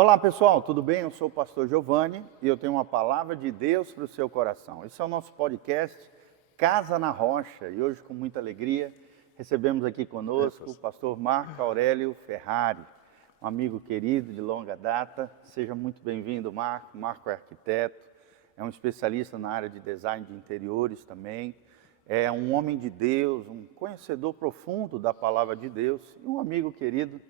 Olá pessoal, tudo bem? Eu sou o pastor Giovanni e eu tenho uma palavra de Deus para o seu coração. Esse é o nosso podcast Casa na Rocha e hoje com muita alegria recebemos aqui conosco o pastor Marco Aurélio Ferrari, um amigo querido de longa data. Seja muito bem-vindo, Marco. Marco é arquiteto, é um especialista na área de design de interiores também, é um homem de Deus, um conhecedor profundo da palavra de Deus e um amigo querido.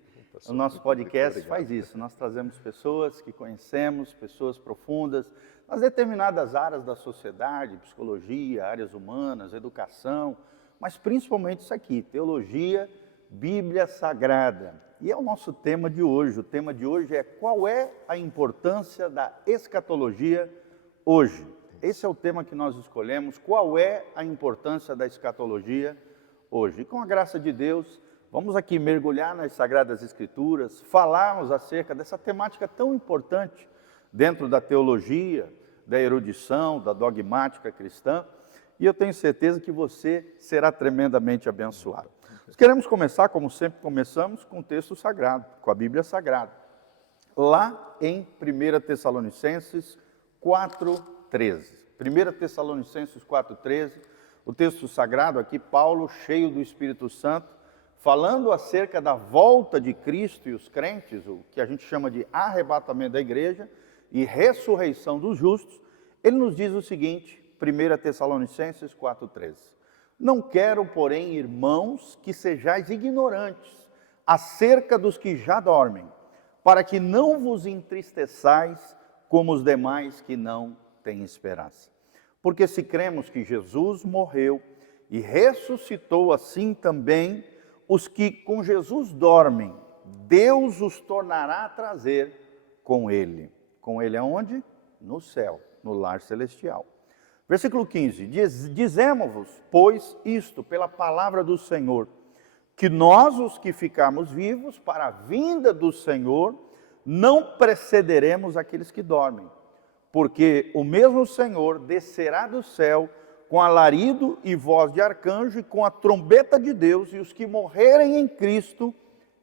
O nosso podcast faz isso, nós trazemos pessoas que conhecemos, pessoas profundas, nas determinadas áreas da sociedade, psicologia, áreas humanas, educação, mas principalmente isso aqui, teologia, Bíblia Sagrada. E é o nosso tema de hoje, o tema de hoje é qual é a importância da escatologia hoje. Esse é o tema que nós escolhemos, qual é a importância da escatologia hoje. E com a graça de Deus, vamos aqui mergulhar nas Sagradas Escrituras, falarmos acerca dessa temática tão importante dentro da teologia, da erudição, da dogmática cristã, e eu tenho certeza que você será tremendamente abençoado. Nós queremos começar, como sempre começamos, com o texto sagrado, com a Bíblia Sagrada. Lá em 1 Tessalonicenses 4,13. 1 Tessalonicenses 4,13, o texto sagrado aqui, Paulo, cheio do Espírito Santo, falando acerca da volta de Cristo e os crentes, o que a gente chama de arrebatamento da igreja e ressurreição dos justos, ele nos diz o seguinte, 1 Tessalonicenses 4,13. Não quero, porém, irmãos, que sejais ignorantes acerca dos que já dormem, para que não vos entristeçais como os demais que não têm esperança. Porque se cremos que Jesus morreu e ressuscitou, assim também os que com Jesus dormem, Deus os tornará a trazer com Ele. Com Ele aonde? No céu, no lar celestial. Versículo 15, dizemos-vos, pois, isto, pela palavra do Senhor, que nós, os que ficarmos vivos, para a vinda do Senhor, não precederemos aqueles que dormem. Porque o mesmo Senhor descerá do céu com alarido e voz de arcanjo e com a trombeta de Deus, e os que morrerem em Cristo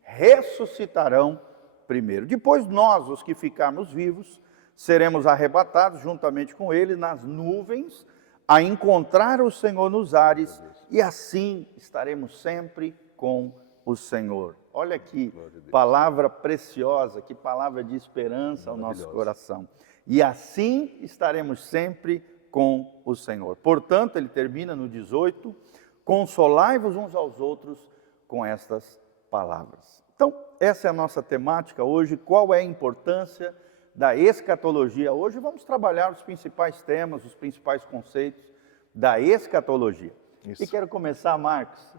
ressuscitarão primeiro. Depois nós, os que ficarmos vivos, seremos arrebatados juntamente com Ele nas nuvens, a encontrar o Senhor nos ares, e assim estaremos sempre com o Senhor. Olha que palavra preciosa, que palavra de esperança ao nosso coração. E assim estaremos sempre com o Senhor. Portanto, ele termina no 18, consolai-vos uns aos outros com estas palavras. Então, essa é a nossa temática hoje, qual é a importância da escatologia hoje? Vamos trabalhar os principais temas, os principais conceitos da escatologia. Isso. E quero começar, Marcos,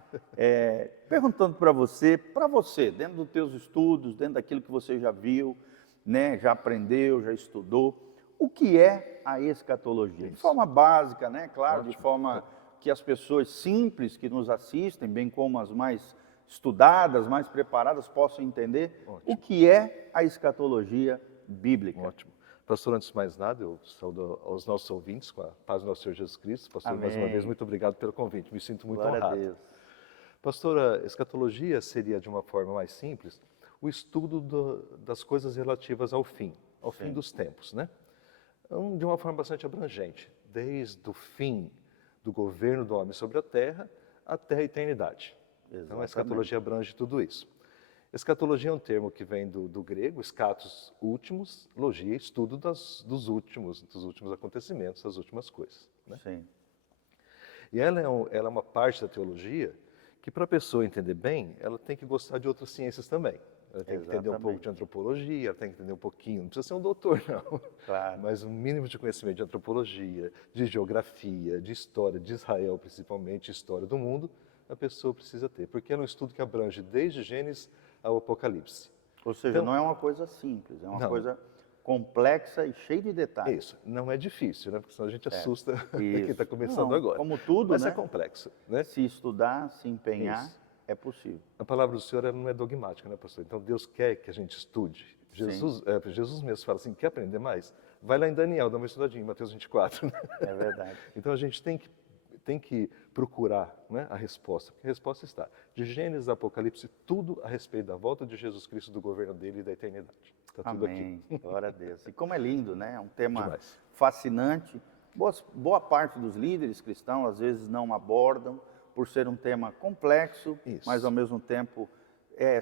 perguntando para você, dentro dos teus estudos, dentro daquilo que você já viu, né, já aprendeu, já estudou, o que é a escatologia? De forma básica, né? Claro, de forma que as pessoas simples que nos assistem, bem como as mais estudadas, mais preparadas, possam entender o que é a escatologia bíblica. Ótimo. Pastor, antes de mais nada, eu saúdo aos nossos ouvintes com a paz do nosso Senhor Jesus Cristo. Pastor, Amém. Mais uma vez, muito obrigado pelo convite. Me sinto muito Glória honrado. a Deus. Pastora, escatologia seria, de uma forma mais simples, o estudo das coisas relativas ao fim dos tempos, né? De uma forma bastante abrangente, desde o fim do governo do homem sobre a terra até a eternidade. Exatamente. Então, a escatologia abrange tudo isso. Escatologia é um termo que vem do grego, scatos, últimos, logia, estudo dos últimos acontecimentos, das últimas coisas, né? Sim. E ela é uma parte da teologia que, para a pessoa entender bem, ela tem que gostar de outras ciências também. Ela tem que entender um pouco de antropologia, ela tem que entender um pouquinho, não precisa ser um doutor, não. Claro. Mas um mínimo de conhecimento de antropologia, de geografia, de história de Israel, principalmente, história do mundo, a pessoa precisa ter. Porque é um estudo que abrange desde Gênesis ao Apocalipse. Ou seja, não é uma coisa simples, é uma coisa complexa e cheia de detalhes. Isso, não é difícil, né? Porque senão a gente assusta Isso. quem está começando agora. Como tudo, mas né? É complexo, né? Se estudar, se empenhar, Isso. é possível. A palavra do Senhor ela não é dogmática, né, pastor? Então Deus quer que a gente estude. Jesus mesmo fala assim, quer aprender mais? Vai lá em Daniel, dá uma estudadinha, em Mateus 24. Né? É verdade. Então a gente tem que procurar, né, a resposta, porque a resposta está de Gênesis a Apocalipse, tudo a respeito da volta de Jesus Cristo, do governo dele e da eternidade. Está tudo Amém. Glória a Deus. E como é lindo, né? É um tema Demais. fascinante. Boa parte dos líderes cristãos às vezes não abordam por ser um tema complexo, Isso. mas ao mesmo tempo,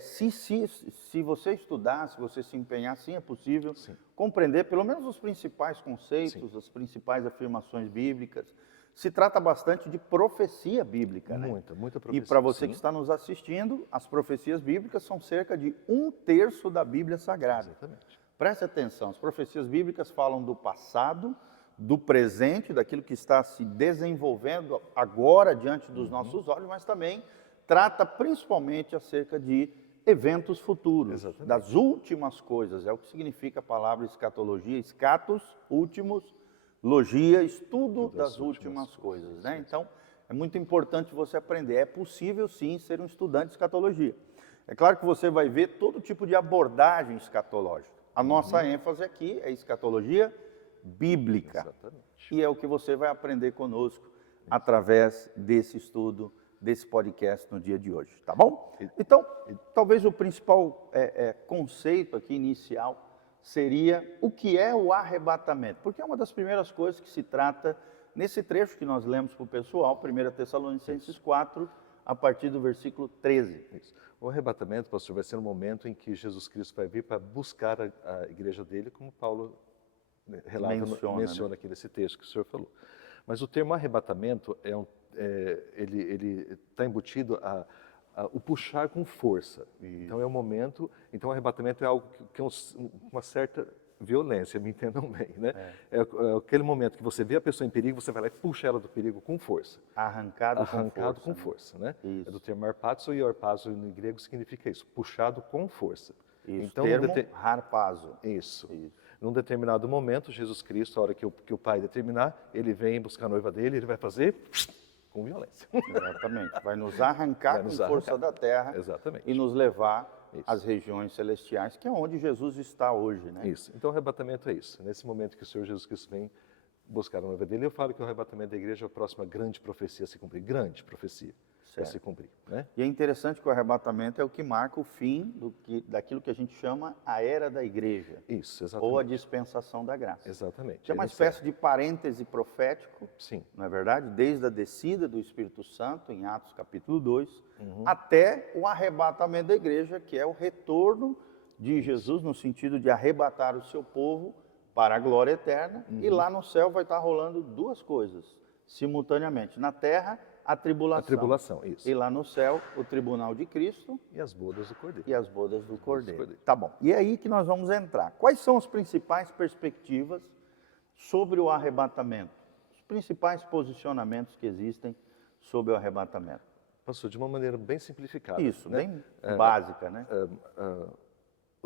se você estudar, se você se empenhar, sim, é possível compreender pelo menos os principais conceitos, as principais afirmações bíblicas. Se trata bastante de profecia bíblica, né? Muita profecia. E para você sim. que está nos assistindo, as profecias bíblicas são cerca de 1/3 da Bíblia Sagrada. Exatamente. Preste atenção, as profecias bíblicas falam do passado, do presente, daquilo que está se desenvolvendo agora diante dos nossos olhos, mas também trata principalmente acerca de eventos futuros, Exatamente. das últimas coisas. É o que significa a palavra escatologia, escatos, últimos, logia, estudo das últimas coisas, né? Então, é muito importante você aprender. É possível, sim, ser um estudante de escatologia. É claro que você vai ver todo tipo de abordagem escatológica. A nossa ênfase aqui é escatologia bíblica. Exatamente. E é o que você vai aprender conosco através desse estudo, desse podcast no dia de hoje, tá bom? Então, talvez o principal conceito aqui inicial seria o que é o arrebatamento, porque é uma das primeiras coisas que se trata nesse trecho que nós lemos para o pessoal, 1 Tessalonicenses 4, a partir do versículo 13. Isso. O arrebatamento, pastor, vai ser um momento em que Jesus Cristo vai vir para buscar a igreja dele, como Paulo menciona aqui nesse texto que o senhor falou. Mas o termo arrebatamento ele está embutido o puxar com força. Então é um momento. Então o arrebatamento é algo que é uma certa violência, me entendam bem, né? É aquele momento que você vê a pessoa em perigo, você vai lá e puxa ela do perigo com força. Arrancado com força, né? Isso. É do termo arpazo, e arpazo no grego significa isso, puxado com força. Isso, então, termo harpazo. Isso. Num determinado momento, Jesus Cristo, a hora que o Pai determinar, ele vem buscar a noiva dele, ele vai fazer com violência. Exatamente. Vai nos arrancar com força da terra. Exatamente. E nos levar às regiões celestiais, que é onde Jesus está hoje, né? Isso. Então o arrebatamento é isso. Nesse momento que o Senhor Jesus Cristo vem buscar a noiva dele, eu falo que o arrebatamento da igreja é a próxima grande profecia a se cumprir. Grande profecia a se cumprir, né? E é interessante que o arrebatamento é o que marca o fim daquilo que a gente chama a era da igreja. Isso, exatamente. Ou a dispensação da graça. Exatamente. É uma espécie de parêntese profético, sim, não é verdade? Desde a descida do Espírito Santo, em Atos capítulo 2, até o arrebatamento da igreja, que é o retorno de Jesus, no sentido de arrebatar o seu povo para a glória eterna. E lá no céu vai estar rolando duas coisas, simultaneamente. Na terra, a tribulação. A tribulação, isso. E lá no céu, o tribunal de Cristo. E as bodas do Cordeiro. E as bodas do Cordeiro. Tá bom. E é aí que nós vamos entrar. Quais são as principais perspectivas sobre o arrebatamento? Os principais posicionamentos que existem sobre o arrebatamento? Pastor, de uma maneira bem simplificada. Isso, né? bem básica, né?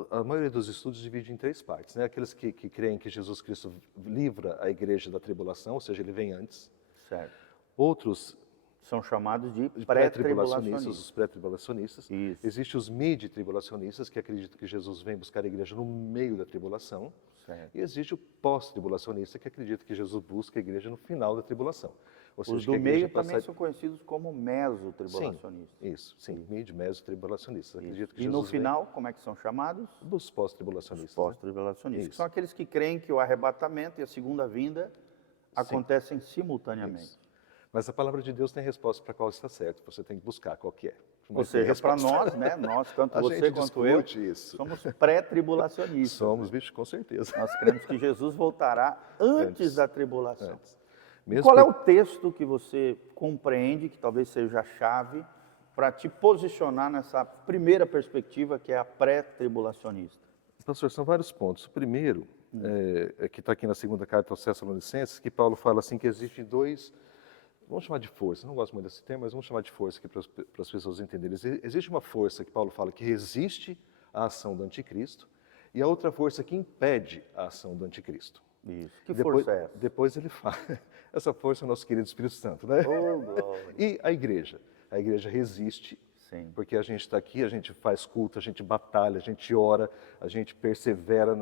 A maioria dos estudos divide em três partes, né? Aqueles que creem que Jesus Cristo livra a igreja da tribulação, ou seja, ele vem antes. Certo. Outros são chamados de pré-tribulacionistas, os pré-tribulacionistas. Isso. Existem os mid-tribulacionistas, que acreditam que Jesus vem buscar a igreja no meio da tribulação. Certo. E existe o pós-tribulacionista, que acredita que Jesus busca a igreja no final da tribulação. Ou seja, os do meio também são conhecidos como meso-tribulacionistas. Sim, meso-tribulacionistas. Acredito que e Jesus no final, como é que são chamados? Dos pós-tribulacionistas. Os pós-tribulacionistas. Né? São aqueles que creem que o arrebatamento e a segunda vinda acontecem simultaneamente. Isso. Mas a palavra de Deus tem resposta para qual está certo. Você tem que buscar qual que é. Ou seja, para nós, né? Nós, tanto você quanto eu, somos pré-tribulacionistas. Somos, bicho, com certeza. Nós cremos que Jesus voltará antes da tribulação. Mesmo qual é o texto que você compreende, que talvez seja a chave, para te posicionar nessa primeira perspectiva, que é a pré-tribulacionista? Pastor, são vários pontos. O primeiro, que está aqui na segunda carta aos Tessalonicenses, que Paulo fala assim que existem dois... Vamos chamar de força, não gosto muito desse termo, mas vamos chamar de força aqui para as pessoas entenderem. Existe uma força que Paulo fala que resiste à ação do anticristo e a outra força que impede a ação do anticristo. Isso. Que força é essa? Depois ele fala, essa força é o nosso querido Espírito Santo, né? Oh, glória. E a igreja resiste, sim, porque a gente está aqui, a gente faz culto, a gente batalha, a gente ora, a gente persevera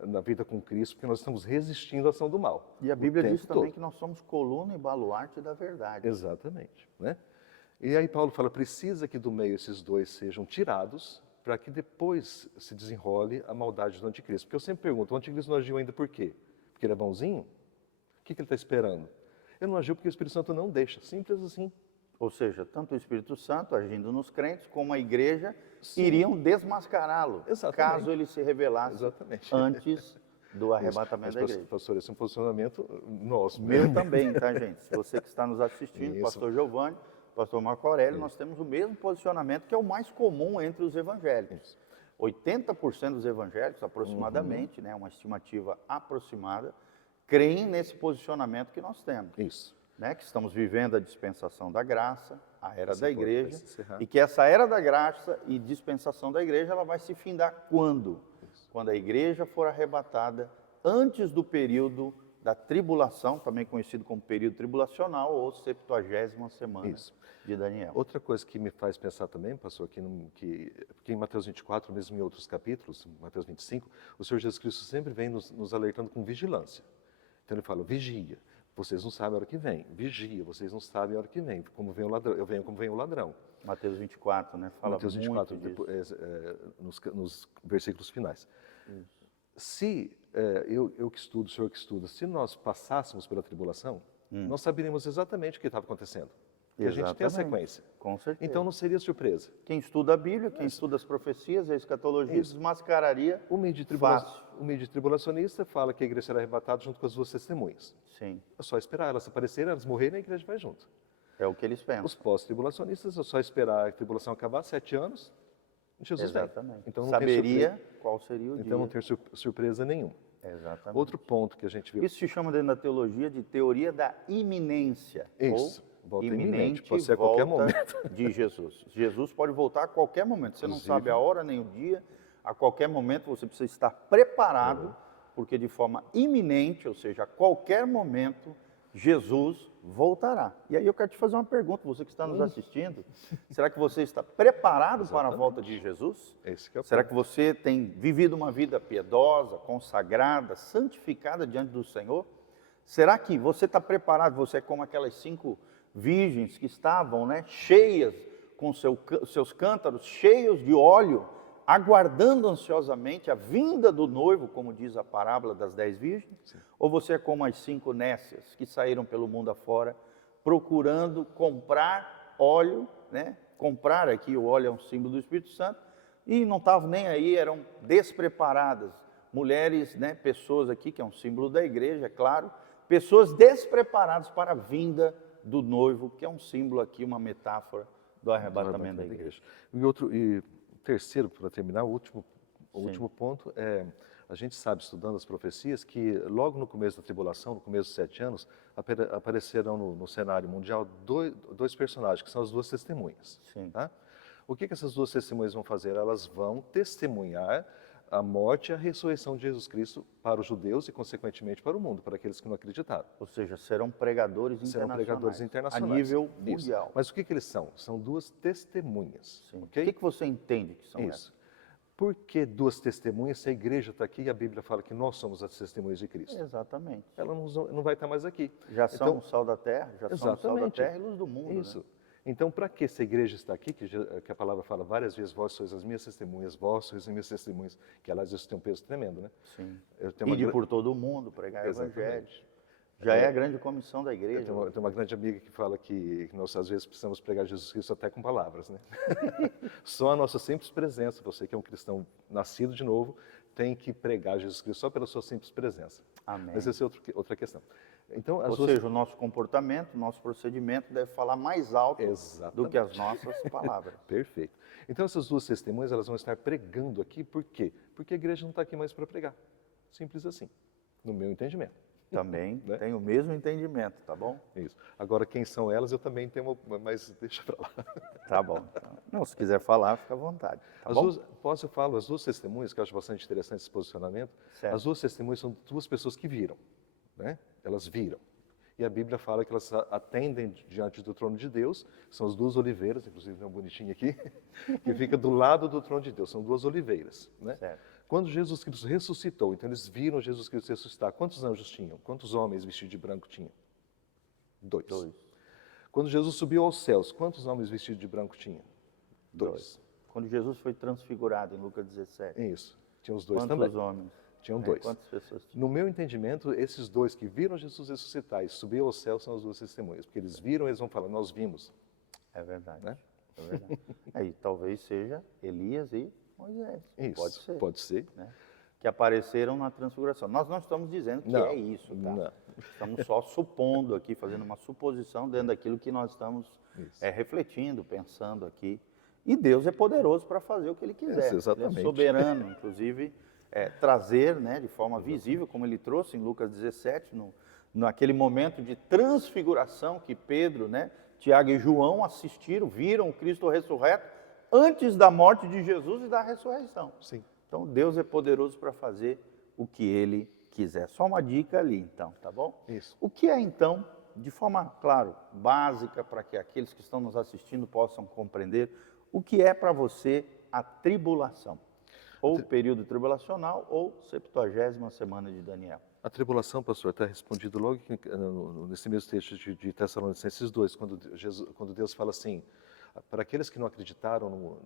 na vida com Cristo, porque nós estamos resistindo à ação do mal. E a Bíblia diz também que nós somos coluna e baluarte da verdade. Exatamente. Né? E aí Paulo fala, precisa que do meio esses dois sejam tirados, para que depois se desenrole a maldade do anticristo. Porque eu sempre pergunto, o anticristo não agiu ainda por quê? Porque ele é bonzinho? O que ele está esperando? Ele não agiu porque o Espírito Santo não deixa, simples assim. Ou seja, tanto o Espírito Santo agindo nos crentes, como a igreja Sim. iriam desmascará-lo, Exatamente. caso ele se revelasse Exatamente. antes do arrebatamento da igreja. Pastor, esse é um posicionamento nosso. Meu também, tá, gente? Se você que está nos assistindo, Isso. pastor Giovanni, pastor Marco Aurélio, nós temos o mesmo posicionamento que é o mais comum entre os evangélicos. 80% dos evangélicos, aproximadamente, né, uma estimativa aproximada, creem nesse posicionamento que nós temos. Isso. Né, que estamos vivendo a dispensação da graça, a era da igreja, encerrar. e que essa era da graça e dispensação da igreja, ela vai se findar quando? Quando a igreja for arrebatada antes do período da tribulação, também conhecido como período tribulacional, ou 70ª semana de Daniel. Outra coisa que me faz pensar também, pastor, que em Mateus 24, mesmo em outros capítulos, Mateus 25, o Senhor Jesus Cristo sempre vem nos alertando com vigilância. Então ele fala, vigia. Vocês não sabem a hora que vem. Vigia, vocês não sabem a hora que vem. Como vem o ladrão, eu venho como vem o ladrão. Mateus 24, né? Fala Mateus 24, muito disso. nos versículos finais. Se eu que estudo, o senhor que estuda, se nós passássemos pela tribulação, nós saberíamos exatamente o que estava acontecendo. Porque a gente tem a sequência. Com certeza. Então não seria surpresa. Quem estuda a Bíblia, quem estuda as profecias, a escatologia, desmascararia O meio de tribulacionista fala que a igreja será arrebatada junto com as duas testemunhas. Sim, É só esperar elas aparecerem, elas morrerem, a igreja vai junto. é o que eles pensam. Os pós-tribulacionistas, é só esperar a tribulação acabar, 7 anos, Jesus vem. Exatamente. Então não Saberia tem qual seria o dia. Então não tem surpresa nenhuma. Exatamente. Outro ponto que a gente viu. Isso se chama dentro da teologia de teoria da iminência. Isso. Ou Volta iminente pode ser a qualquer volta momento. de Jesus. Jesus pode voltar a qualquer momento. Você não Inclusive. sabe a hora nem o dia. A qualquer momento você precisa estar preparado, porque de forma iminente, ou seja, a qualquer momento, Jesus voltará. E aí eu quero te fazer uma pergunta, você que está nos assistindo. Será que você está preparado para a volta de Jesus? Esse que é o Será ponto. que você tem vivido uma vida piedosa, consagrada, santificada diante do Senhor? Será que você está preparado? Você é como aquelas 5 virgens que estavam, né, cheias, com seus cântaros cheios de óleo, aguardando ansiosamente a vinda do noivo, como diz a parábola das 10 virgens? Sim. Ou você é como as 5 nécias que saíram pelo mundo afora, procurando comprar óleo, né? Comprar aqui, o óleo é um símbolo do Espírito Santo, e não estavam nem aí, eram despreparadas. Mulheres, né, pessoas aqui, que é um símbolo da igreja, é claro, pessoas despreparadas para a vinda do noivo, que é um símbolo aqui, uma metáfora do arrebatamento da igreja. E terceiro, para terminar, o último ponto é, a gente sabe, estudando as profecias, que logo no começo da tribulação, no começo dos 7 anos, aparecerão no cenário mundial dois personagens, que são as 2 testemunhas. Sim. Tá? O que essas 2 testemunhas vão fazer? Elas vão testemunhar a morte e a ressurreição de Jesus Cristo para os judeus e, consequentemente, para o mundo, para aqueles que não acreditaram. Ou seja, serão pregadores internacionais. A nível mundial. Isso. Mas o que eles são? São 2 testemunhas. Sim. Okay? O que você entende que são essas? Por que 2 testemunhas se a igreja está aqui e a Bíblia fala que nós somos as testemunhas de Cristo? Exatamente. Ela não vai estar mais aqui. Já são o sal da terra, já são o sal da terra e luz do mundo. Isso. Né? Então, para que essa igreja está aqui, que a palavra fala várias vezes, vós sois as minhas testemunhas, vós sois as minhas testemunhas, que aliás isso tem um peso tremendo, né? Sim. Ir por todo o mundo, pregar o evangelho. Exatamente. Já é a grande comissão da igreja. Eu tenho uma grande amiga que fala que nós às vezes precisamos pregar Jesus Cristo até com palavras, né? Só a nossa simples presença, você que é um cristão nascido de novo, tem que pregar Jesus Cristo só pela sua simples presença. Amém. Mas essa é outra questão. Então, Ou seja, o nosso comportamento, o nosso procedimento deve falar mais alto do que as nossas palavras. Perfeito. Então, essas 2 testemunhas, elas vão estar pregando aqui, por quê? Porque a igreja não está aqui mais para pregar. Simples assim, no meu entendimento. Também tem o mesmo entendimento, tá bom? Isso. Agora, quem são elas, eu também tenho, mas deixa para lá. Tá bom. Não, se quiser falar, fica à vontade. Tá bom? Eu falo, as 2 testemunhas, que eu acho bastante interessante esse posicionamento, certo. As 2 testemunhas são 2 pessoas que viram, né? Elas viram. E a Bíblia fala que elas atendem diante do trono de Deus, são as 2 oliveiras, inclusive tem um bonitinho aqui, que fica do lado do trono de Deus, são 2 oliveiras, né? Certo. Quando Jesus Cristo ressuscitou, então eles viram Jesus Cristo ressuscitar, quantos anjos tinham? Quantos homens vestidos de branco tinham? 2. Quando Jesus subiu aos céus, quantos homens vestidos de branco tinham? 2. Quando Jesus foi transfigurado em Lucas 17. Isso. Tinha os dois Quantos também. homens? Tinham dois. Quantas pessoas tinham? No meu entendimento, esses dois que viram Jesus ressuscitar e subir ao céu são as duas testemunhas, porque eles viram, eles vão falar, nós vimos. É verdade. Né? É verdade. Aí talvez seja Elias e Moisés. Isso, Pode ser. pode ser. Né? Que apareceram na transfiguração. Nós não estamos dizendo que Não, é isso, tá? não. Estamos só supondo aqui, fazendo uma suposição dentro daquilo que nós estamos refletindo, pensando aqui. E Deus é poderoso para fazer o que Ele quiser. Isso, exatamente. Ele é soberano, inclusive, trazer, né, de forma visível, como Ele trouxe em Lucas 17, naquele momento de transfiguração que Pedro, né, Tiago e João assistiram, viram o Cristo ressurreto antes da morte de Jesus e da ressurreição. Sim. Então, Deus é poderoso para fazer o que Ele quiser. Só uma dica ali, então, tá bom? Isso. O que é, então, de forma, claro, básica, para que aqueles que estão nos assistindo possam compreender, o que é para você a tribulação? Ou período tribulacional, ou 70ª semana de Daniel. A tribulação, pastor, está respondido logo nesse mesmo texto de Tessalonicenses 2, quando Deus fala assim, para aqueles que não acreditaram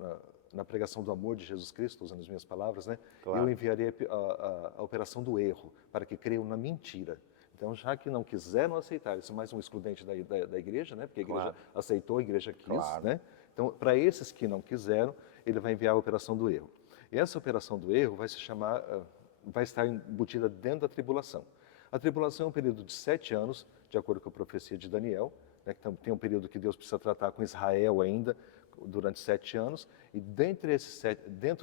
na pregação do amor de Jesus Cristo, usando as minhas palavras, né? Claro. Eu enviarei a operação do erro, para que creiam na mentira. Então, já que não quiseram aceitar, isso é mais um excludente da igreja, né? Porque a igreja aceitou, a igreja quis, né? Então, para esses que não quiseram, ele vai enviar a operação do erro. E essa operação do erro vai se chamar, vai estar embutida dentro da tribulação. A tribulação é um período de 7 anos, de acordo com a profecia de Daniel, né, que tem um período que Deus precisa tratar com Israel ainda, durante 7 anos, e dentro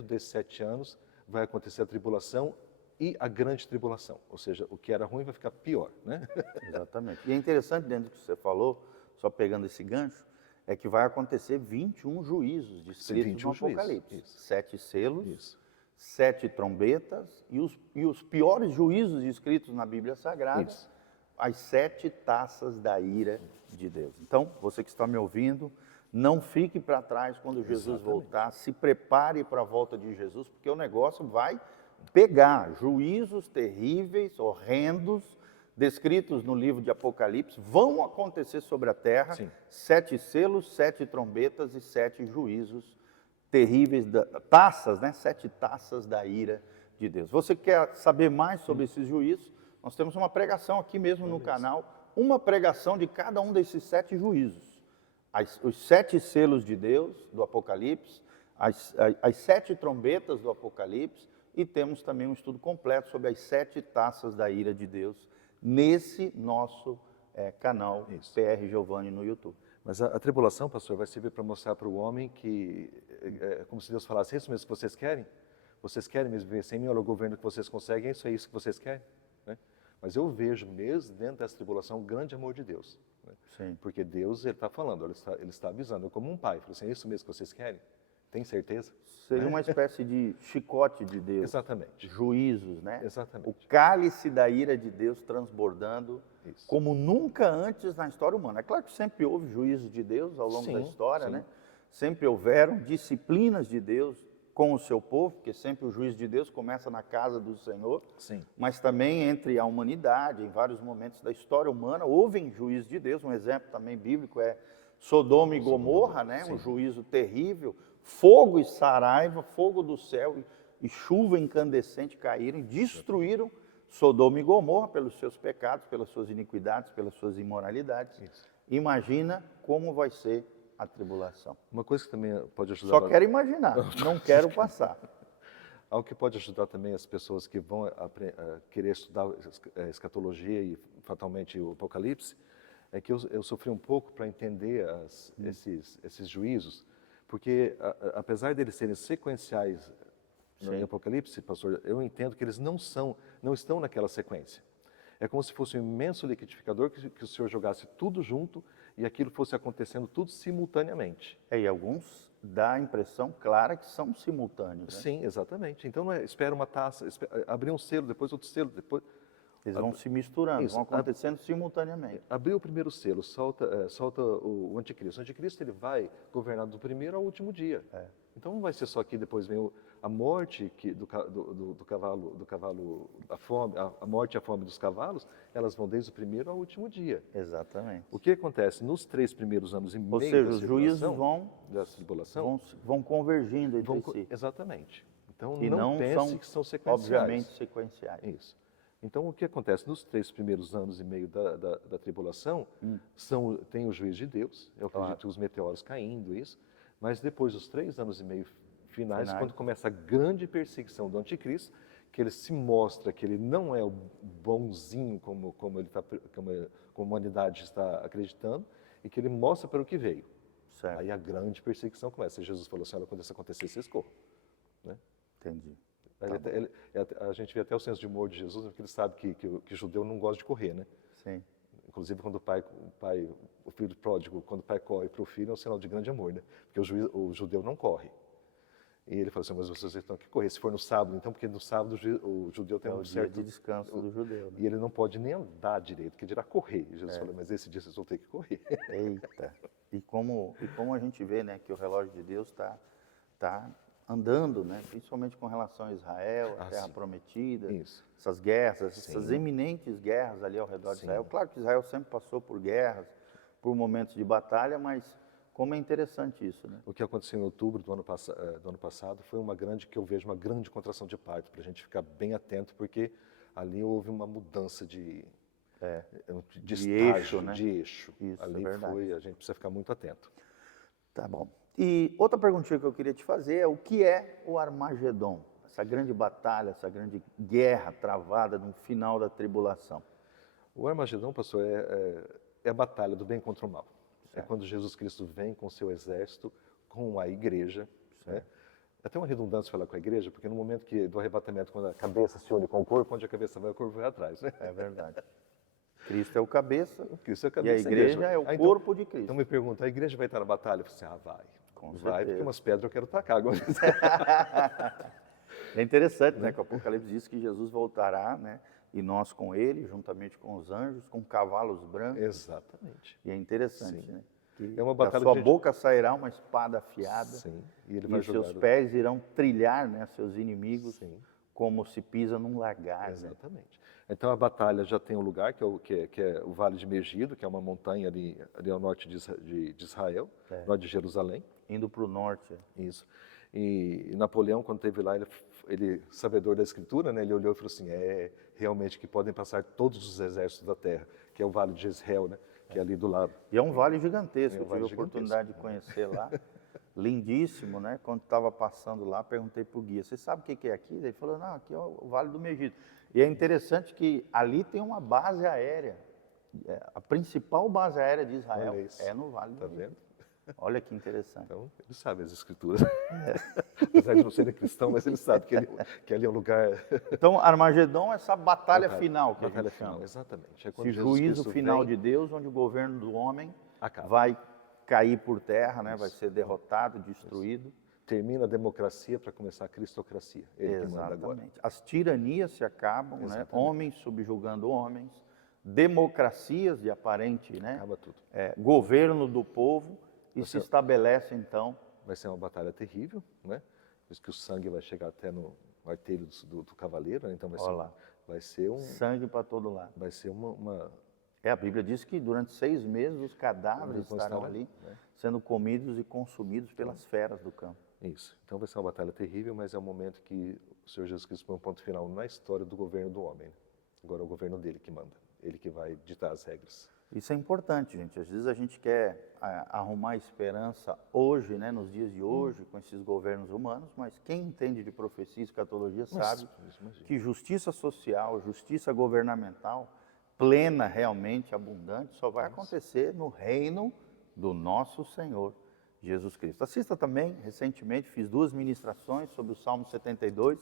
desses 7 anos vai acontecer a tribulação e a grande tribulação, ou seja, o que era ruim vai ficar pior, né? Exatamente. E é interessante, dentro do que você falou, só pegando esse gancho, é que vai acontecer 21 juízos descritos no Apocalipse. 7 selos, 7 trombetas e os piores juízos escritos na Bíblia Sagrada, as 7 taças da ira de Deus. Então, você que está me ouvindo, não fique para trás quando Jesus voltar, se prepare para a volta de Jesus, porque o negócio vai pegar. Juízos terríveis, horrendos, descritos no livro de Apocalipse, vão acontecer sobre a terra, 7 selos, 7 trombetas e 7 juízos terríveis, taças, né? 7 taças da ira de Deus. Você quer saber mais sobre esses juízos? Nós temos uma pregação aqui mesmo no canal, uma pregação de cada um desses 7 juízos. Os 7 selos de Deus, do Apocalipse, as 7 trombetas do Apocalipse, e temos também um estudo completo sobre as 7 taças da ira de Deus, nesse nosso canal PR Giovanni no YouTube. Mas a tribulação, pastor, vai servir para mostrar para o homem que, como se Deus falasse, é isso mesmo que vocês querem? Vocês querem mesmo viver sem mim? Olha o governo que vocês conseguem, é isso que vocês querem? Né? Mas eu vejo mesmo dentro dessa tribulação o grande amor de Deus. Né? Sim. Porque Deus, Ele está falando, Ele está avisando, eu como um pai, falo assim, é isso mesmo que vocês querem? Tem certeza? Seria uma espécie de chicote de Deus. Exatamente. Juízos, né? Exatamente. O cálice da ira de Deus transbordando como nunca antes na história humana. É claro que sempre houve juízos de Deus ao longo da história, né? Sempre houveram disciplinas de Deus com o seu povo, porque sempre o juízo de Deus começa na casa do Senhor, mas também entre a humanidade, em vários momentos da história humana, houve juízo de Deus. Um exemplo também bíblico é Sodoma e Gomorra, né? Um juízo terrível. Fogo e saraiva, fogo do céu e chuva incandescente caíram e destruíram Sodoma e Gomorra pelos seus pecados, pelas suas iniquidades, pelas suas imoralidades. Imagina como vai ser a tribulação. Uma coisa que também pode ajudar... Só quero imaginar, não quero passar. Algo que pode ajudar também as pessoas que vão querer estudar escatologia e fatalmente o Apocalipse, é que eu sofri um pouco para entender esses juízos, porque apesar deles serem sequenciais no Apocalipse, pastor, eu entendo que eles não estão naquela sequência. É como se fosse um imenso liquidificador que o Senhor jogasse tudo junto e aquilo fosse acontecendo tudo simultaneamente. E alguns dá a impressão clara que são simultâneos. Né? Sim, exatamente. Então não é espera uma taça, abrir um selo, depois outro selo, depois... Eles vão se misturando, vão acontecendo simultaneamente. Abriu o primeiro selo, solta o anticristo. O anticristo ele vai governar do primeiro ao último dia. Então não vai ser só aqui, depois vem a morte do cavalo, a fome, a morte e a fome dos cavalos, elas vão desde o primeiro ao último dia. Exatamente. O que acontece? Nos 3 primeiros anos e meio Ou seja, da os juízes vão convergindo entre si. Exatamente. Então, E não pense que são sequenciais. obviamente, sequenciais. Isso. Então, o que acontece? Nos 3 primeiros anos e meio da tribulação, tem o juízo de Deus, eu acredito os meteoros caindo, isso, mas depois dos 3 anos e meio finais, quando começa a grande perseguição do anticristo, que ele se mostra que ele não é o bonzinho como a humanidade está acreditando, e que ele mostra para o que veio. Certo. Aí a grande perseguição começa. E Jesus falou assim, olha, quando isso acontecer, vocês corram. Né? Entendi. A gente vê até o senso de humor de Jesus, porque ele sabe que o judeu não gosta de correr, né? Sim. Inclusive, quando o filho pródigo, quando o pai corre para o filho, é um sinal de grande amor, né? Porque o judeu não corre. E ele falou assim, mas vocês estão aqui correr. Se for no sábado, então, porque no sábado o judeu tem um certo dia de descanso do judeu. Né? E ele não pode nem andar direito, que dirá correr. E Jesus falou, mas esse dia vocês vão ter que correr. Eita. E como a gente vê, né, que o relógio de Deus tá andando, né, principalmente com relação a Israel, a Terra Prometida, essas guerras, essas eminentes guerras ali ao redor de Israel. Claro que Israel sempre passou por guerras, por momentos de batalha, mas como é interessante isso, né? O que aconteceu em outubro do ano passado foi que eu vejo uma grande contração de parto, para a gente ficar bem atento, porque ali houve uma mudança de estágio, eixo, né? de eixo. Isso, ali é verdade. a gente precisa ficar muito atento. Tá bom. E outra perguntinha que eu queria te fazer é o que é o Armagedon? Essa grande batalha, essa grande guerra travada no final da tribulação. O Armagedon, pastor, é a batalha do bem contra o mal. É quando Jesus Cristo vem com o seu exército, com a igreja. Né? É até uma redundância falar com a igreja, porque no momento do arrebatamento, quando a cabeça se une com o corpo, onde a cabeça vai, o corpo vai atrás. Né? É verdade. Cristo é o cabeça, Cristo é a cabeça, e a igreja é o corpo de Cristo. Então me pergunta, a igreja vai estar na batalha? Eu falei assim, vai. Com vai, certeza. porque umas pedras eu quero tacar agora. É interessante, né, que o Apocalipse diz que Jesus voltará, né, e nós com ele, juntamente com os anjos, com cavalos brancos. Exatamente. E é interessante, né? Que é uma batalha da sua boca sairá uma espada afiada. Sim. E ele vai seus pés irão trilhar, né, seus inimigos, como se pisa num lagar. Exatamente. Né? Então a batalha já tem um lugar, que é o Vale de Megido, que é uma montanha ali ao norte de Israel, norte de Jerusalém. Indo para o norte. Isso. E Napoleão, quando esteve lá, ele, sabedor da Escritura, né, ele olhou e falou assim, realmente que podem passar todos os exércitos da terra, que é o Vale de Jezreel, né, que é ali do lado. E é um vale gigantesco, eu tive a oportunidade de conhecer lá. Lindíssimo, né? Quando estava passando lá, perguntei para o guia, você sabe o que é aqui? Ele falou, não, aqui é o Vale do Megido. E é interessante que ali tem uma base aérea. A principal base aérea de Israel é no Vale do Megido. Olha que interessante. Então, ele sabe as escrituras. Apesar de não ser cristão, mas ele sabe que ali é um lugar... Então, Armagedon é essa batalha final que a gente chama. Exatamente. É esse juízo final de Deus, onde o governo do homem vai cair por terra, né? Vai ser derrotado, destruído. Termina a democracia para começar a cristocracia. Ele que manda agora. As tiranias se acabam, né? Homens subjugando homens, democracias de aparente, né? Acaba tudo. Governo do povo. E se estabelece, então... Vai ser uma batalha terrível, né? Por isso que o sangue vai chegar até no artelho do cavaleiro, né? Então vai ser um... sangue para todo lado. Vai ser uma... A Bíblia diz que durante 6 meses os cadáveres estarão ali, sendo comidos e consumidos pelas feras do campo. Isso. Então vai ser uma batalha terrível, mas é um momento que o Senhor Jesus Cristo põe um ponto final na história do governo do homem. Né? Agora é o governo dele que manda. Ele que vai ditar as regras. Isso é importante, gente. Às vezes a gente quer arrumar esperança hoje, né, nos dias de hoje, com esses governos humanos, mas quem entende de profecia e escatologia sabe que justiça social, justiça governamental, plena, realmente, abundante, só vai acontecer no reino do nosso Senhor Jesus Cristo. Assista também, recentemente, fiz 2 ministrações sobre o Salmo 72,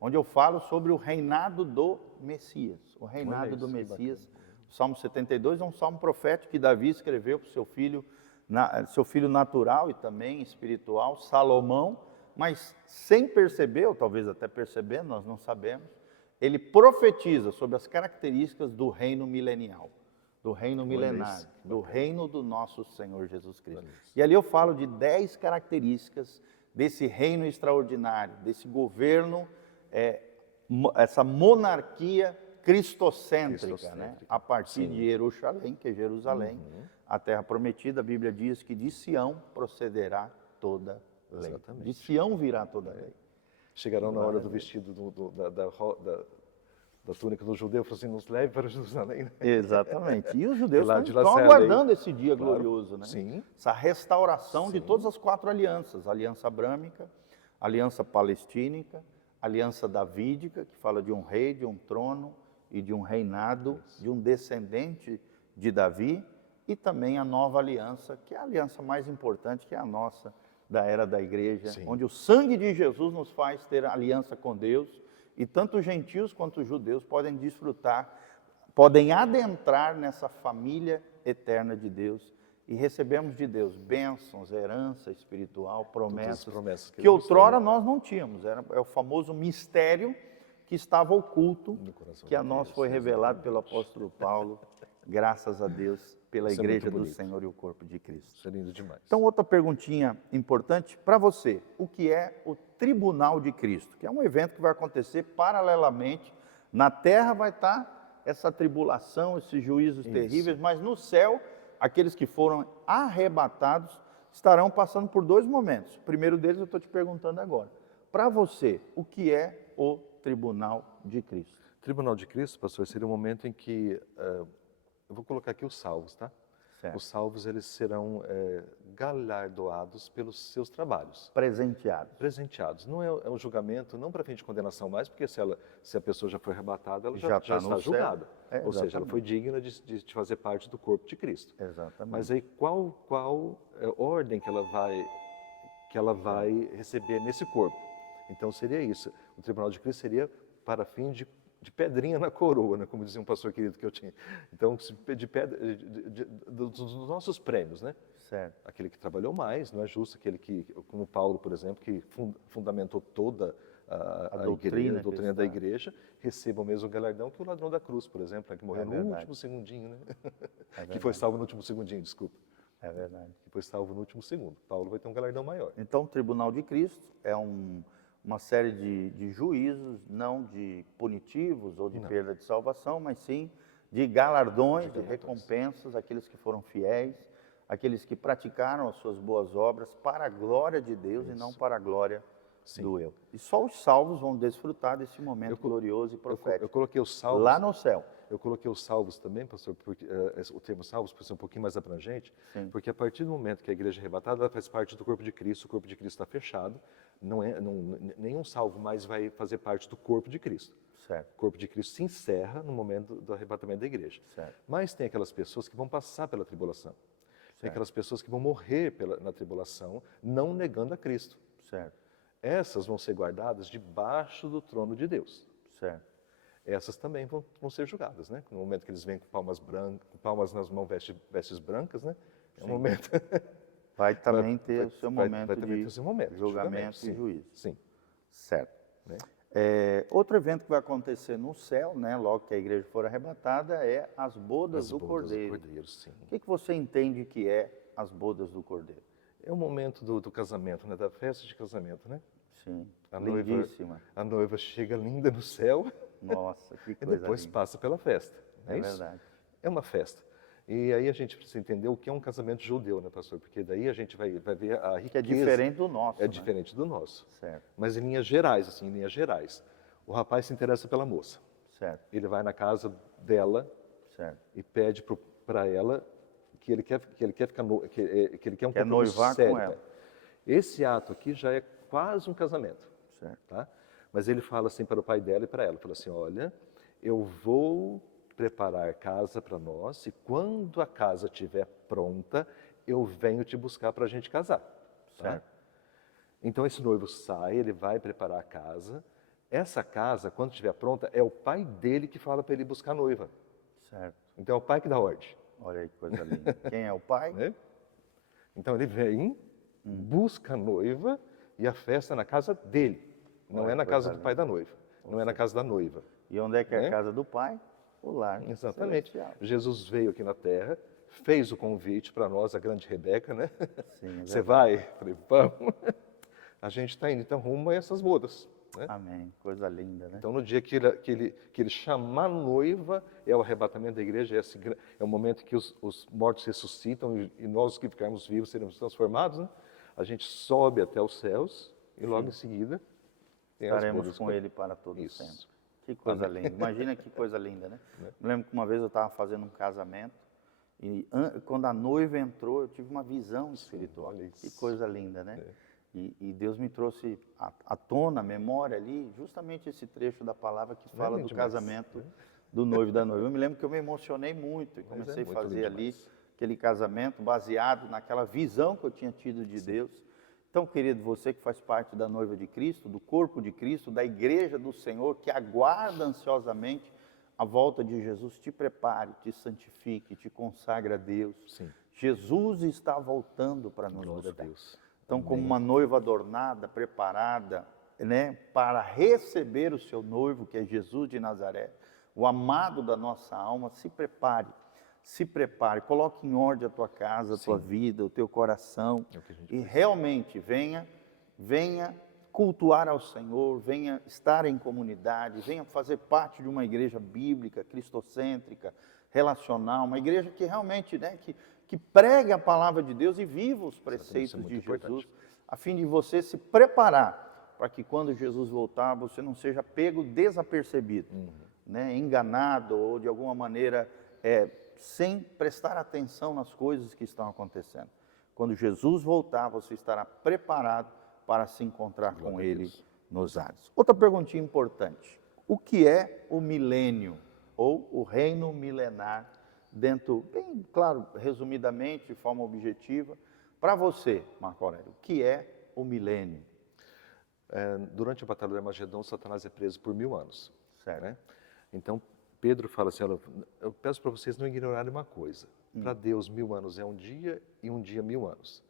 onde eu falo sobre o reinado do Messias, o reinado do Messias. O Salmo 72 é um salmo profético que Davi escreveu para o seu filho natural e também espiritual, Salomão, mas sem perceber, ou talvez até percebendo, nós não sabemos, ele profetiza sobre as características do reino milenial, do reino milenário, do reino do nosso Senhor Jesus Cristo. E ali eu falo de 10 características desse reino extraordinário, desse governo, essa monarquia cristocêntrica, né? A partir de Jerusalém, que é Jerusalém, a terra prometida, a Bíblia diz que de Sião procederá toda lei. Exatamente. De Sião virá toda lei. Chegarão na hora do vestido da túnica do judeu, falou assim, nos leve para Jerusalém. Né? Exatamente. E os judeus lá de lá estão sai a aguardando esse dia Claro. glorioso, né? Sim. Essa restauração de todas as 4 alianças, a aliança abrâmica, a aliança palestínica, a aliança davídica, que fala de um rei, de um trono e de um reinado, de um descendente de Davi, e também a nova aliança, que é a aliança mais importante, que é a nossa, da era da igreja, Sim. onde o sangue de Jesus nos faz ter aliança com Deus, e tanto os gentios quanto os judeus podem desfrutar, podem adentrar nessa família eterna de Deus, e recebemos de Deus bênçãos, herança espiritual, promessas que outrora nós não tínhamos. É o famoso mistério que estava oculto, que a nós foi revelado pelo apóstolo Paulo, graças a Deus, pela igreja do Senhor e o corpo de Cristo. Isso é lindo demais. Então, outra perguntinha importante para você. O que é o Tribunal de Cristo? Que é um evento que vai acontecer paralelamente. Na terra vai estar essa tribulação, esses juízos terríveis, mas no céu, aqueles que foram arrebatados estarão passando por 2 momentos. O primeiro deles eu estou te perguntando agora. Para você, o que é o Tribunal de Cristo? Tribunal de Cristo, pastor, seria um momento em que, eu vou colocar aqui os salvos, tá? Certo. Os salvos, eles serão galardoados pelos seus trabalhos. Presenteados. Presenteados. Não é um julgamento, não para fim de condenação mais, porque se a pessoa já foi arrebatada, ela já está julgada. Ou seja, ela foi digna de fazer parte do corpo de Cristo. Exatamente. Mas aí qual ordem que ela vai receber nesse corpo? Então seria isso. O Tribunal de Cristo seria para fim de pedrinha na coroa, né? Como dizia um pastor querido que eu tinha. Então, dos nossos prêmios, né? Certo. Aquele que trabalhou mais, não é justo aquele que, como Paulo, por exemplo, que fundamentou toda a doutrina da igreja, receba o mesmo galardão que o ladrão da cruz, por exemplo, que morreu no último segundinho, né? Que foi salvo no último segundinho, desculpa. É verdade. Que foi salvo no último segundo. Paulo vai ter um galardão maior. Então, o Tribunal de Cristo é uma série de juízos, não de punitivos ou de perda de salvação, mas sim de galardões, de recompensas, aqueles que foram fiéis, aqueles que praticaram as suas boas obras para a glória de Deus e não para a glória do eu. E só os salvos vão desfrutar desse momento glorioso e profético. Eu coloquei os salvos lá no céu. Eu coloquei os salvos também, pastor, porque o termo salvos, por ser um pouquinho mais abrangente, porque a partir do momento que a igreja é arrebatada, ela faz parte do corpo de Cristo, o corpo de Cristo está fechado, nenhum salvo mais vai fazer parte do corpo de Cristo. Certo. O corpo de Cristo se encerra no momento do arrebatamento da igreja. Certo. Mas tem aquelas pessoas que vão passar pela tribulação. Tem aquelas pessoas que vão morrer na tribulação, não negando a Cristo. Certo. Essas vão ser guardadas debaixo do trono de Deus. Certo. Essas também vão ser julgadas, né? No momento que eles vêm com palmas nas mãos, vestes brancas, né? É um momento. Vai também ter o seu momento de julgamento e juízo. Sim. Certo. Né? Outro evento que vai acontecer no céu, né, logo que a igreja for arrebatada, é as bodas do Cordeiro. Sim. O que você entende que é as bodas do Cordeiro? É o momento do casamento, né? Da festa de casamento, né? Sim, lindíssima. A noiva chega linda no céu. Nossa, que coisa E depois linda. passa pela festa. É isso? verdade. É uma festa. E aí a gente precisa entender o que é um casamento judeu, né, pastor? Porque daí a gente vai ver a riqueza. Que é diferente do nosso. É diferente do nosso. Certo. Mas em linhas gerais, o rapaz se interessa pela moça. Certo. Ele vai na casa dela. Certo. E pede para ela que ele quer um compromisso noivar sério, com ela. Esse ato aqui já é quase um casamento. Certo. Tá? Mas ele fala assim para o pai dela e para ela, fala assim, olha, eu vou preparar casa para nós e quando a casa estiver pronta, eu venho te buscar para a gente casar. Tá? Então esse noivo sai, ele vai preparar a casa. Essa casa, quando estiver pronta, é o pai dele que fala para ele buscar a noiva. Certo. Então é o pai que dá ordem. Olha aí que coisa linda. Quem é o pai? Né? Então ele vem, busca a noiva e a festa é na casa dele. Não Olha é na que casa coisa do pai da noiva. Não é na casa da noiva. E onde é que é a casa do pai? O lar. Exatamente. celestial. Jesus veio aqui na Terra, fez o convite para nós, a grande Rebeca, né? Sim, é Você vai? Falei, vamos. a gente está indo então rumo a essas bodas. Né? Amém. Coisa linda, né? Então, no dia que ele chamar a noiva, é o arrebatamento da igreja, é o momento que os mortos ressuscitam e nós que ficarmos vivos seremos transformados. Né? A gente sobe até os céus e logo em seguida tem as Estaremos bodas com ele para todo Isso. sempre. Que coisa linda. Imagina que coisa linda, né? Me lembro que uma vez eu estava fazendo um casamento e quando a noiva entrou, eu tive uma visão espiritual. olha Que isso. coisa linda, né? E Deus me trouxe à tona, à memória ali, justamente esse trecho da palavra que fala lindo do demais, casamento do noivo e da noiva. Eu me lembro que eu me emocionei muito e Mas comecei a muito fazer lindo ali demais. aquele casamento baseado naquela visão que eu tinha tido de Deus. Então, querido, você que faz parte da noiva de Cristo, do corpo de Cristo, da igreja do Senhor, que aguarda ansiosamente a volta de Jesus, te prepare, te santifique, te consagre a Deus. Sim. Jesus está voltando para nos Glória a buscar. Deus. Então, como Amém. uma noiva adornada, preparada, né, para receber o seu noivo, que é Jesus de Nazaré, o amado da nossa alma, se prepare. Se prepare, coloque em ordem a tua casa, a tua vida, o teu coração É o que a gente e precisa. realmente venha cultuar ao Senhor, venha estar em comunidade, venha fazer parte de uma igreja bíblica, cristocêntrica, relacional, uma igreja que realmente, né, que pregue a palavra de Deus e viva os preceitos muito de importante. Jesus, a fim de você se preparar para que quando Jesus voltar, você não seja pego desapercebido, né, enganado ou de alguma maneira sem prestar atenção nas coisas que estão acontecendo. Quando Jesus voltar, você estará preparado para se encontrar com Ele nos ares. Outra perguntinha importante. O que é o milênio ou o reino milenar dentro, bem claro, resumidamente, de forma objetiva, para você, Marco Aurélio, o que é o milênio? Durante a Batalha de Armagedon, Satanás é preso por 1000 anos. Certo. Né? Então, Pedro fala assim, olha, eu peço para vocês não ignorarem uma coisa. Para Deus, 1000 anos é um dia e um dia 1000 anos.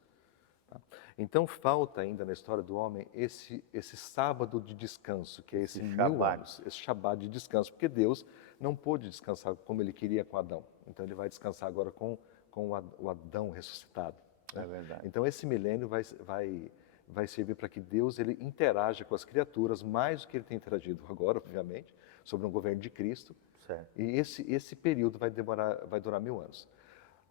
Tá? Então, falta ainda na história do homem esse sábado de descanso, que é esse 1000 anos, esse Shabat de descanso, porque Deus não pôde descansar como ele queria com Adão. Então, ele vai descansar agora com o Adão ressuscitado. Né? É verdade. Então, esse milênio vai servir para que Deus ele interaja com as criaturas, mais do que ele tem interagido agora, obviamente, sobre um governo de Cristo. Certo. E esse período vai durar 1000 anos.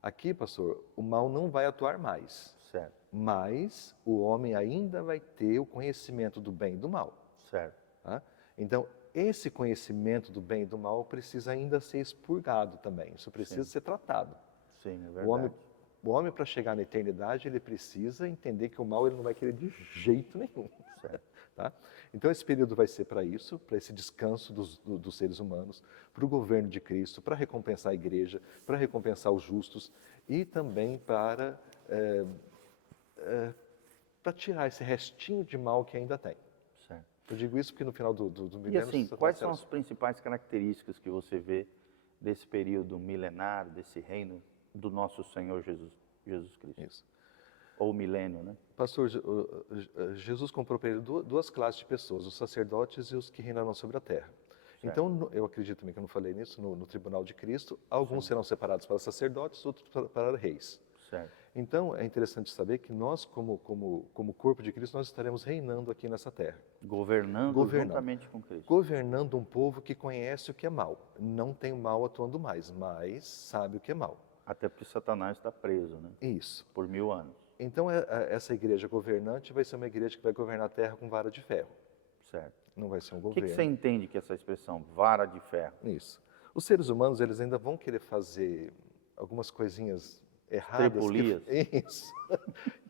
Aqui, pastor, o mal não vai atuar mais. Certo. Mas o homem ainda vai ter o conhecimento do bem e do mal. Certo. Tá? Então, esse conhecimento do bem e do mal precisa ainda ser expurgado também. Isso precisa ser tratado. Sim, é verdade. O homem, para chegar na eternidade, ele precisa entender que o mal ele não vai querer de jeito nenhum. Certo. Tá? Então, esse período vai ser para isso, para esse descanso dos seres humanos, para o governo de Cristo, para recompensar a igreja, para recompensar os justos e também para tirar esse restinho de mal que ainda tem. Certo. Eu digo isso porque no final do E milênio... assim, quais são as principais características que você vê desse período milenário, desse reino do nosso Senhor Jesus Cristo? Isso. Ou milênio, né? Pastor, Jesus comprou para ele duas classes de pessoas, os sacerdotes e os que reinarão sobre a terra. Certo. Então, eu acredito também que eu não falei nisso, no tribunal de Cristo, alguns serão separados para sacerdotes, outros para reis. Certo. Então, é interessante saber que nós, como corpo de Cristo, nós estaremos reinando aqui nessa terra. Governando juntamente com Cristo. Governando um povo que conhece o que é mal. Não tem o mal atuando mais, mas sabe o que é mal. Até porque Satanás está preso, né? Isso. Por 1000 anos. Então, essa igreja governante vai ser uma igreja que vai governar a terra com vara de ferro. Certo. Não vai ser um O que governo. você entende que essa expressão, vara de ferro? Isso. Os seres humanos, eles ainda vão querer fazer algumas coisinhas erradas. Tripulias. Isso.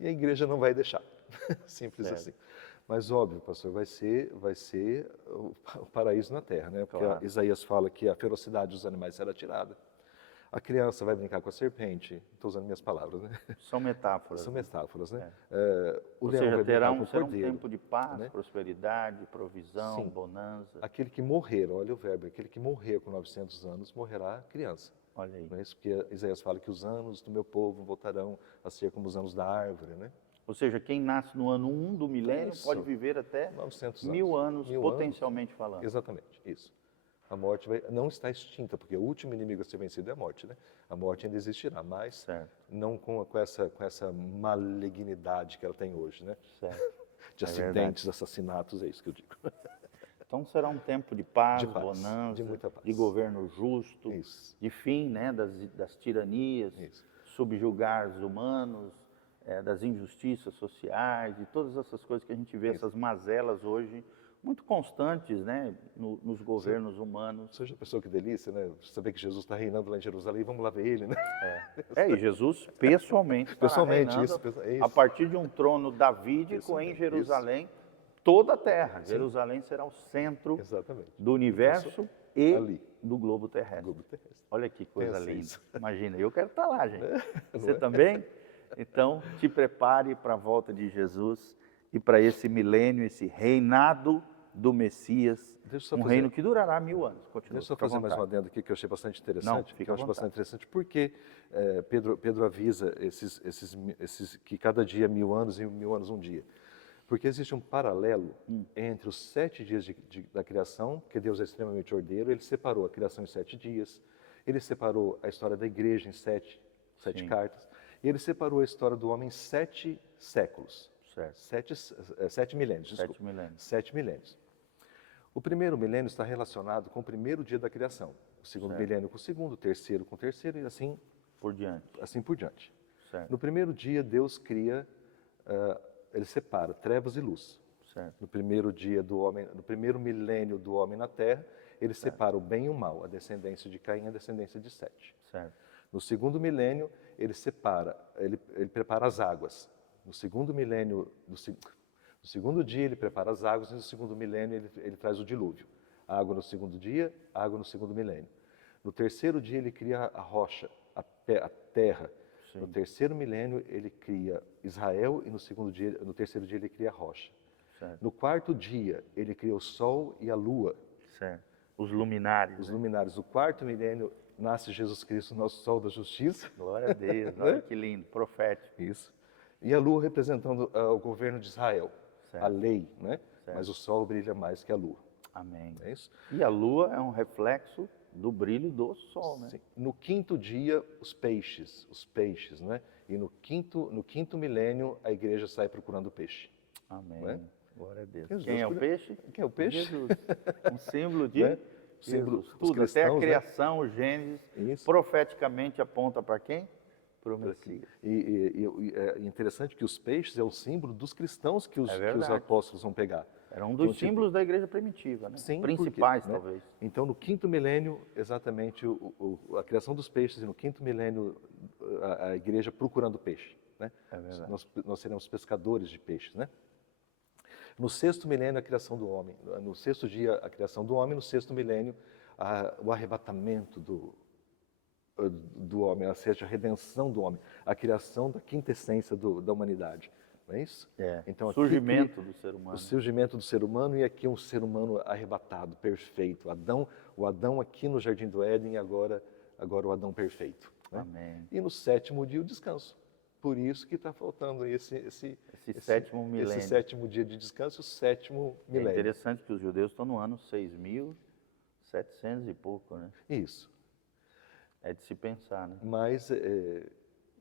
E a igreja não vai deixar. Simples Certo. assim. Mas óbvio, pastor, vai ser o paraíso na terra, né? Porque Claro. Isaías fala que a ferocidade dos animais será tirada. A criança vai brincar com a serpente. Estou usando minhas palavras, né? São metáforas. São metáforas, né? O Ou leão seja, vai brincar com o será um cordeiro. tempo de paz, né? prosperidade, provisão, Sim. bonança. Aquele que morrer, olha o verbo, aquele que morrer com 900 anos, morrerá criança. Olha aí. Não é isso? Porque Isaías fala que os anos do meu povo voltarão a ser como os anos da árvore, né? Ou seja, quem nasce no ano 1 do milênio Isso. pode viver até 900 1000 anos, 1000 potencialmente falando. Exatamente, isso. A morte não está extinta, porque o último inimigo a ser vencido é a morte, né? A morte ainda existirá, mas Certo. não com essa malignidade que ela tem hoje, né? Certo. de acidentes, assassinatos, é isso que eu digo. Então será um tempo de paz, De paz, bonança, de muita paz. de governo justo, Isso. de fim, né, das tiranias, Isso. subjugar os humanos, das injustiças sociais, de todas essas coisas que a gente vê, essas mazelas hoje muito constantes, né, nos governos humanos. Você já pensou que delícia, né? Saber que Jesus está reinando lá em Jerusalém, vamos lá ver ele, né? E Jesus pessoalmente estará Pessoalmente, reinando isso. a partir de um trono davídico em Jerusalém, toda a terra. Sim. Jerusalém será o centro Exatamente. do universo e ali. do globo terrestre. Globo terrestre. Olha que coisa Pensa linda. isso. Imagina, eu quero estar lá, gente. Você é? também? Então, te prepare para a volta de Jesus e para esse milênio, esse reinado do Messias, reino que durará 1000 anos. Continua, deixa eu só fazer mais um adendo aqui que eu achei bastante interessante. Não, fica à vontade. Bastante interessante porque Pedro avisa que cada dia é 1000 anos e 1000 anos um dia. Porque existe um paralelo entre os 7 dias da criação, que Deus é extremamente ordeiro, ele separou a criação em 7 dias, ele separou a história da igreja em sete cartas, e ele separou a história do homem em 7 séculos. Certo. 7 milênios, desculpa. 7 milênios. 7 milênios. O primeiro milênio está relacionado com o primeiro dia da criação, o segundo milênio com o segundo, o terceiro com o terceiro e assim por diante. Assim por diante. Certo. No primeiro dia, Deus cria, ele separa trevas e luz. Certo. No primeiro dia do homem, no primeiro milênio do homem na Terra, ele separa o bem e o mal, a descendência de Caim e a descendência de Sete. Certo. No segundo milênio, ele separa, ele prepara as águas. No segundo milênio, no segundo dia ele prepara as águas e no segundo milênio ele traz o dilúvio. Água no segundo dia, água no segundo milênio. No terceiro dia ele cria a rocha, a terra. Sim. No terceiro milênio ele cria Israel e no terceiro dia ele cria a rocha. Certo. No quarto dia ele cria o sol e a lua. Certo. Os luminares. Os luminares. No quarto milênio nasce Jesus Cristo, nosso sol da justiça. Glória a Deus, olha que lindo, profético. Isso. E a lua representando o governo de Israel, certo. A lei, né? Certo. Mas o sol brilha mais que a lua. Amém. É isso? E a lua é um reflexo do brilho do sol, né? Sim. No quinto dia, os peixes, né? E no quinto milênio, a igreja sai procurando peixe. Amém. Né? Glória a Deus. Jesus, Quem é o peixe? Quem é o peixe? Jesus. Um símbolo de né? Símbolo, Jesus. Tudo, cristãos, até a criação, o Gênesis, Isso. profeticamente aponta para quem? Para o Messias. E é interessante que os peixes é o símbolo dos cristãos que os apóstolos vão pegar. Era um dos símbolos da igreja primitiva, né? Sim, principais, porque, talvez. Né? Então, no quinto milênio, exatamente, a criação dos peixes, e no quinto milênio, a igreja procurando peixe. Né? É verdade. Nós seremos pescadores de peixes, né? No sexto milênio, a criação do homem. No sexto dia, a criação do homem. No sexto milênio, o arrebatamento do homem, ou seja, a redenção do homem, a criação da quinta essência da humanidade. Não é isso? Então, o surgimento do ser humano. O surgimento do ser humano e aqui um ser humano arrebatado, perfeito. O Adão aqui no Jardim do Éden e agora o Adão perfeito. Né? Amém. E no sétimo dia o descanso. Por isso que está faltando esse sétimo milênio. Esse sétimo dia de descanso, o sétimo milênio. É interessante que os judeus estão no ano 6.700 e pouco, né? Isso. É de se pensar, né? Mas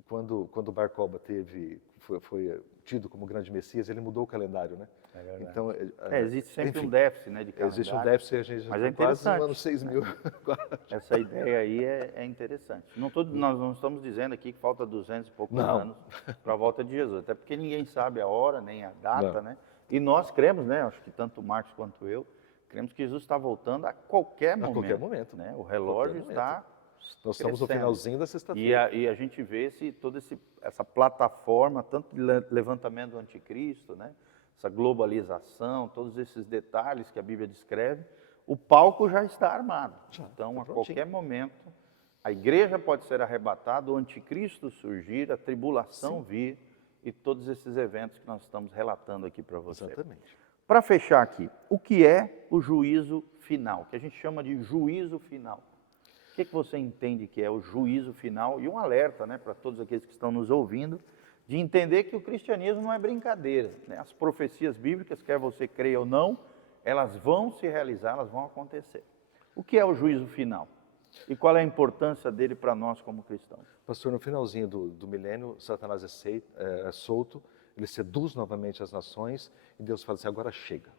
quando Bar Kokhba foi tido como grande Messias, ele mudou o calendário, né? É verdade. Então, existe sempre um déficit, né, de calendário. Existe um déficit, a gente mas já é está quase no ano interessante. 6.000. Essa ideia aí é interessante. Nós não estamos dizendo aqui que falta 200 e poucos anos para a volta de Jesus, até porque ninguém sabe a hora, nem a data, né? E nós cremos, né, acho que tanto o Marcos quanto eu, cremos que Jesus está voltando a qualquer momento. A qualquer momento. Né? O relógio está Nós estamos no finalzinho da sexta-feira. E a gente vê toda essa plataforma, tanto de levantamento do anticristo, né? Essa globalização, todos esses detalhes que a Bíblia descreve, o palco já está armado. Então, a qualquer momento, a igreja pode ser arrebatada, o anticristo surgir, a tribulação vir e todos esses eventos que nós estamos relatando aqui para você. Exatamente. Para fechar aqui, o que é o juízo final? Que a gente chama de juízo final. O que você entende que é o juízo final? E um alerta, né, para todos aqueles que estão nos ouvindo, de entender que o cristianismo não é brincadeira. Né? As profecias bíblicas, quer você creia ou não, elas vão se realizar, elas vão acontecer. O que é o juízo final? E qual é a importância dele para nós como cristãos? Pastor, no finalzinho do milênio, Satanás é solto ele seduz novamente as nações e Deus fala assim, agora chega.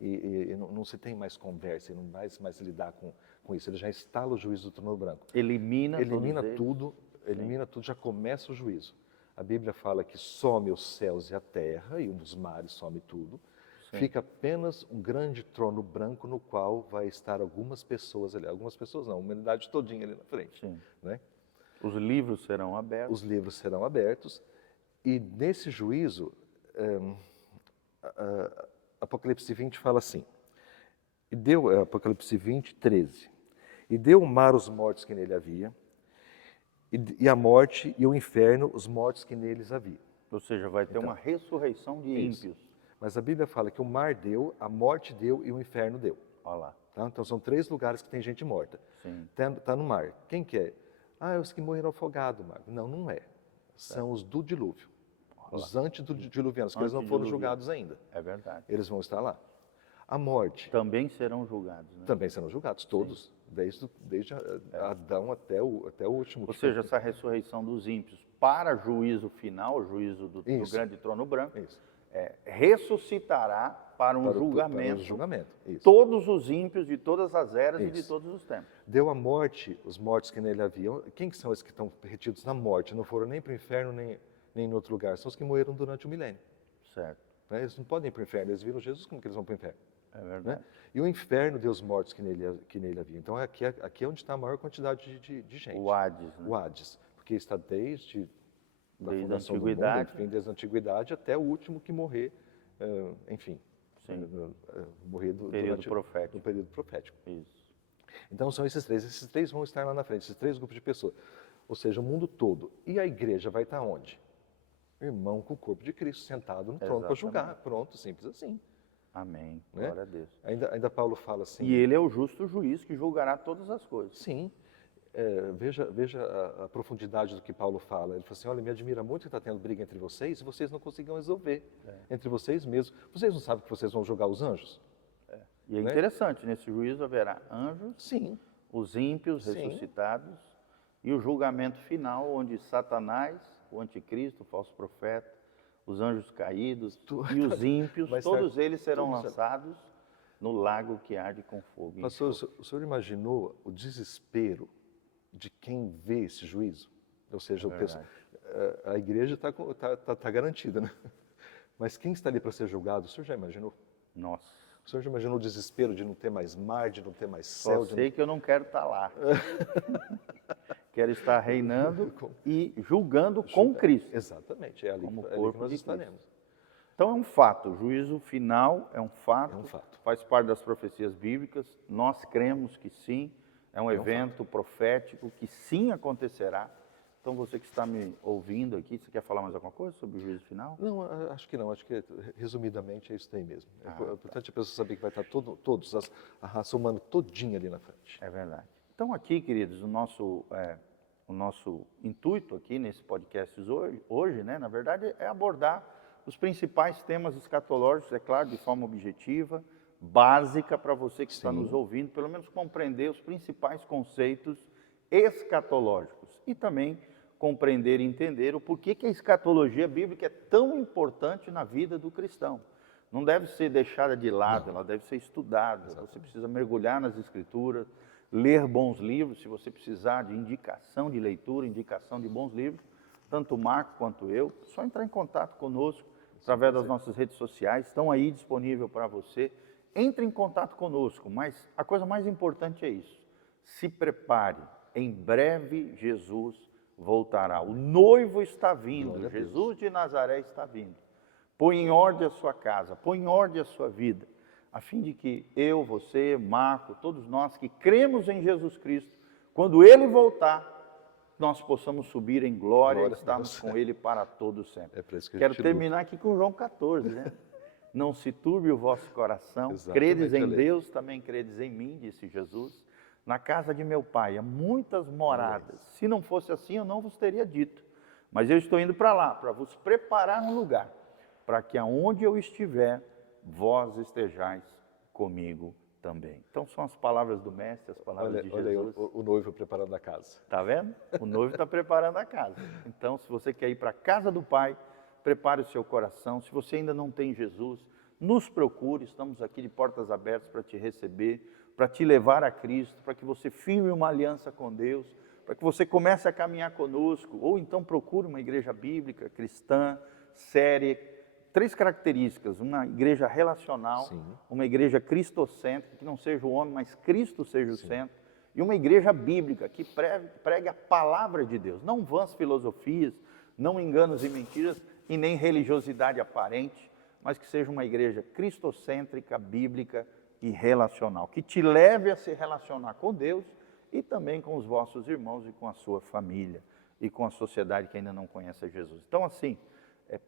E não se tem mais conversa, e não vai mais lidar com isso. Ele já instala o juízo do trono branco. Elimina tudo, já começa o juízo. A Bíblia fala que some os céus e a terra, e os mares some tudo. Sim. Fica apenas um grande trono branco no qual vai estar algumas pessoas ali. Algumas pessoas não, a humanidade todinha ali na frente. Sim. Né? Os livros serão abertos. Os livros serão abertos. E nesse juízo, Apocalipse 20 fala assim, Apocalipse 20, 13. E deu o mar os mortos que nele havia, e a morte e o inferno os mortos que neles havia. Ou seja, vai ter uma ressurreição de ímpios. Mas a Bíblia fala que o mar deu, a morte deu e o inferno deu. Olha lá. Tá? Então são 3 lugares que tem gente morta. Está no mar. Quem que é? É os que morreram afogados, Marco. Não, não é. São os do dilúvio. Os antediluvianos, que eles não foram julgados ainda. É verdade. Eles vão estar lá. A morte. Também serão julgados. Né? Também serão julgados, todos. Desde Adão até o último. Ou seja, essa ressurreição dos ímpios para juízo final, o juízo do grande trono branco, ressuscitará para um julgamento, todos os ímpios de todas as eras e de todos os tempos. Deu a morte, os mortos que nele haviam. Quem que são esses que estão retidos na morte? Não foram nem para o inferno, nem em outro lugar. São os que morreram durante o milênio. Certo. Né? Eles não podem ir para o inferno. Eles viram Jesus, como que eles vão para o inferno? É verdade. Né? E o inferno deu os mortos que nele havia. Então aqui é onde está a maior quantidade de gente. O Hades. Né? O Hades. Porque está desde a antiguidade. Desde a antiguidade até o último que morrer, morrer do período profético. Isso. Então são esses 3. Esses 3 vão estar lá na frente, esses 3 grupos de pessoas. Ou seja, o mundo todo. E a igreja vai estar onde? Irmão com o corpo de Cristo, sentado no trono para julgar. Pronto, simples assim. Amém. Né? Glória a Deus. Ainda Paulo fala assim... E ele é o justo juiz que julgará todas as coisas. Sim. Veja a profundidade do que Paulo fala. Ele fala assim, olha, me admira muito que está tendo briga entre vocês e vocês não conseguiram resolver entre vocês mesmos. Vocês não sabem que vocês vão julgar os anjos? E é interessante, nesse juízo haverá anjos, sim, os ímpios ressuscitados e o julgamento final, onde Satanás, o anticristo, o falso profeta, os anjos caídos e os ímpios, todos eles serão lançados no lago que arde com fogo. Pastor, o senhor imaginou o desespero de quem vê esse juízo? Ou seja, a igreja está garantida, né? Mas quem está ali para ser julgado, o senhor já imaginou? Nossa. O senhor já imaginou o desespero de não ter mais mar, de não ter mais céu? Só sei que eu não quero estar lá. Quero estar reinando e julgando com Cristo. Exatamente, é ali que nós estaremos. Então é um fato, o juízo final é um fato, faz parte das profecias bíblicas, nós cremos que sim, é um evento profético que sim acontecerá. Então você que está me ouvindo aqui, você quer falar mais alguma coisa sobre o juízo final? Não, acho que não, acho que resumidamente é isso aí mesmo. É importante a pessoa saber que vai estar todos, a raça humana todinha ali na frente. É verdade. Então aqui, queridos, o nosso intuito aqui nesse podcast hoje, né, na verdade, é abordar os principais temas escatológicos, é claro, de forma objetiva, básica para você que está nos ouvindo, pelo menos compreender os principais conceitos escatológicos e também compreender e entender o porquê que a escatologia bíblica é tão importante na vida do cristão. Não deve ser deixada de lado, ela deve ser estudada. Exatamente. Você precisa mergulhar nas Escrituras, ler bons livros, se você precisar de indicação de leitura, indicação de bons livros, tanto o Marco quanto eu, só entrar em contato conosco através das nossas redes sociais, estão aí disponíveis para você. Entre em contato conosco, mas a coisa mais importante é isso. Se prepare, em breve Jesus voltará. O noivo está vindo, Jesus de Nazaré está vindo. Põe em ordem a sua casa, põe em ordem a sua vida, a fim de que eu, você, Marco, todos nós que cremos em Jesus Cristo, quando Ele voltar, nós possamos subir em glória e estarmos com Ele para todo sempre. Quero terminar aqui com João 14, né? Não se turbe o vosso coração, credes em Deus, também credes em mim, disse Jesus. Na casa de meu pai há muitas moradas. Se não fosse assim, eu não vos teria dito. Mas eu estou indo para lá, para vos preparar um lugar, para que aonde eu estiver, vós estejais comigo também. Então são as palavras do Mestre, as palavras de Jesus. Olha aí, o noivo preparando a casa. Está vendo? O noivo está preparando a casa. Então, se você quer ir para a casa do Pai, prepare o seu coração. Se você ainda não tem Jesus, nos procure, estamos aqui de portas abertas para te receber, para te levar a Cristo, para que você firme uma aliança com Deus, para que você comece a caminhar conosco, ou então procure uma igreja bíblica, cristã, séria. 3 características: uma igreja relacional, Sim. uma igreja cristocêntrica, que não seja o homem, mas Cristo seja o centro, e uma igreja bíblica, que pregue a palavra de Deus, não vãs filosofias, não enganos e mentiras, e nem religiosidade aparente, mas que seja uma igreja cristocêntrica, bíblica e relacional, que te leve a se relacionar com Deus e também com os vossos irmãos e com a sua família e com a sociedade que ainda não conhece a Jesus. Então, assim,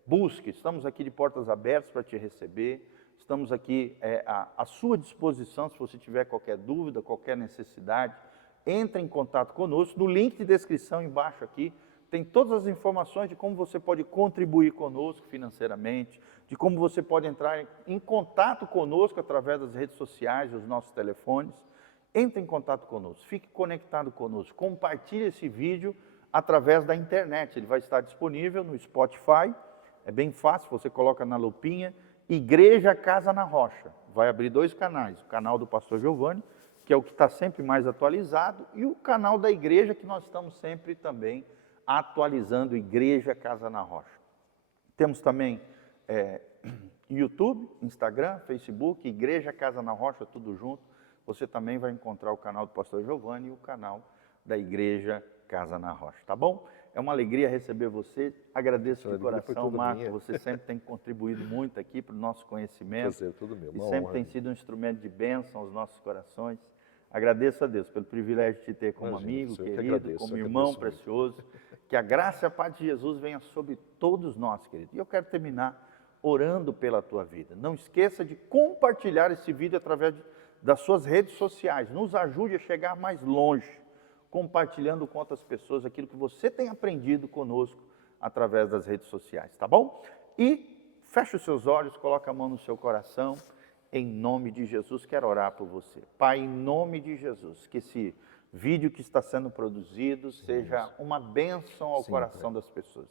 busque, estamos aqui de portas abertas para te receber, estamos aqui à sua disposição. Se você tiver qualquer dúvida, qualquer necessidade, entre em contato conosco. No link de descrição embaixo aqui, tem todas as informações de como você pode contribuir conosco financeiramente, de como você pode entrar em contato conosco através das redes sociais, dos nossos telefones. Entre em contato conosco, fique conectado conosco, compartilhe esse vídeo através da internet. Ele vai estar disponível no Spotify, é bem fácil, você coloca na lupinha, Igreja Casa na Rocha. Vai abrir 2 canais, o canal do pastor Giovanni, que é o que está sempre mais atualizado, e o canal da igreja, que nós estamos sempre também atualizando, Igreja Casa na Rocha. Temos também YouTube, Instagram, Facebook, Igreja Casa na Rocha, tudo junto. Você também vai encontrar o canal do pastor Giovanni e o canal da Igreja Casa na Rocha, tá bom? É uma alegria receber você, agradeço de coração, Marco, você sempre tem contribuído muito aqui para o nosso conhecimento. Prazer, tudo meu. E sempre tem sido um instrumento de bênção aos nossos corações. Agradeço a Deus pelo privilégio de te ter como amigo, querido, como irmão precioso. Que a graça e a paz de Jesus venha sobre todos nós, querido. E eu quero terminar orando pela tua vida. Não esqueça de compartilhar esse vídeo através das suas redes sociais. Nos ajude a chegar mais longe, compartilhando com outras pessoas aquilo que você tem aprendido conosco através das redes sociais, tá bom? E feche os seus olhos, coloca a mão no seu coração. Em nome de Jesus, quero orar por você. Pai, em nome de Jesus, que esse vídeo que está sendo produzido seja uma bênção ao coração das pessoas.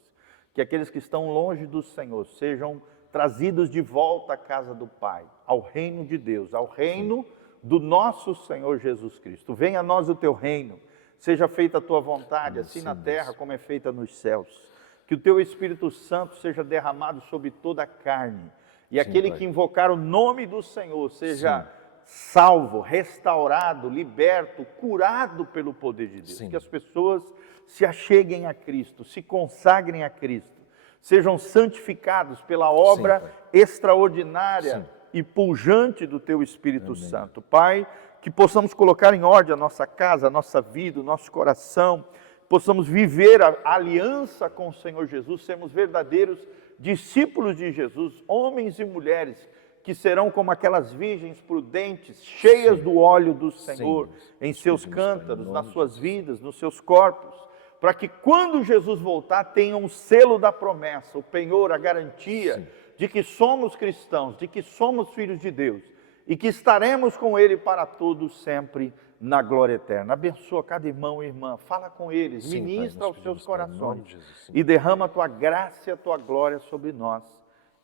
Que aqueles que estão longe do Senhor sejam trazidos de volta à casa do Pai, ao reino de Deus, ao reino do nosso Senhor Jesus Cristo. Venha a nós o teu reino, seja feita a tua vontade, assim na terra como é feita nos céus. Que o teu Espírito Santo seja derramado sobre toda a carne. E aquele que invocar o nome do Senhor seja salvo, restaurado, liberto, curado pelo poder de Deus. Que as pessoas se acheguem a Cristo, se consagrem a Cristo, sejam santificados pela obra extraordinária e pujante do teu Espírito Santo. Pai, que possamos colocar em ordem a nossa casa, a nossa vida, o nosso coração, possamos viver a aliança com o Senhor Jesus, sermos verdadeiros discípulos de Jesus, homens e mulheres que serão como aquelas virgens prudentes, cheias do óleo do Senhor, em seus cântaros, nas suas vidas, nos seus corpos, para que quando Jesus voltar tenham o selo da promessa, o penhor, a garantia de que somos cristãos, de que somos filhos de Deus e que estaremos com Ele para todos sempre na glória eterna. Abençoa cada irmão e irmã, fala com eles, ministra aos seus corações e derrama a tua graça e a tua glória sobre nós,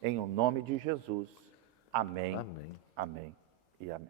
em o nome de Jesus. Amém, amém e amém.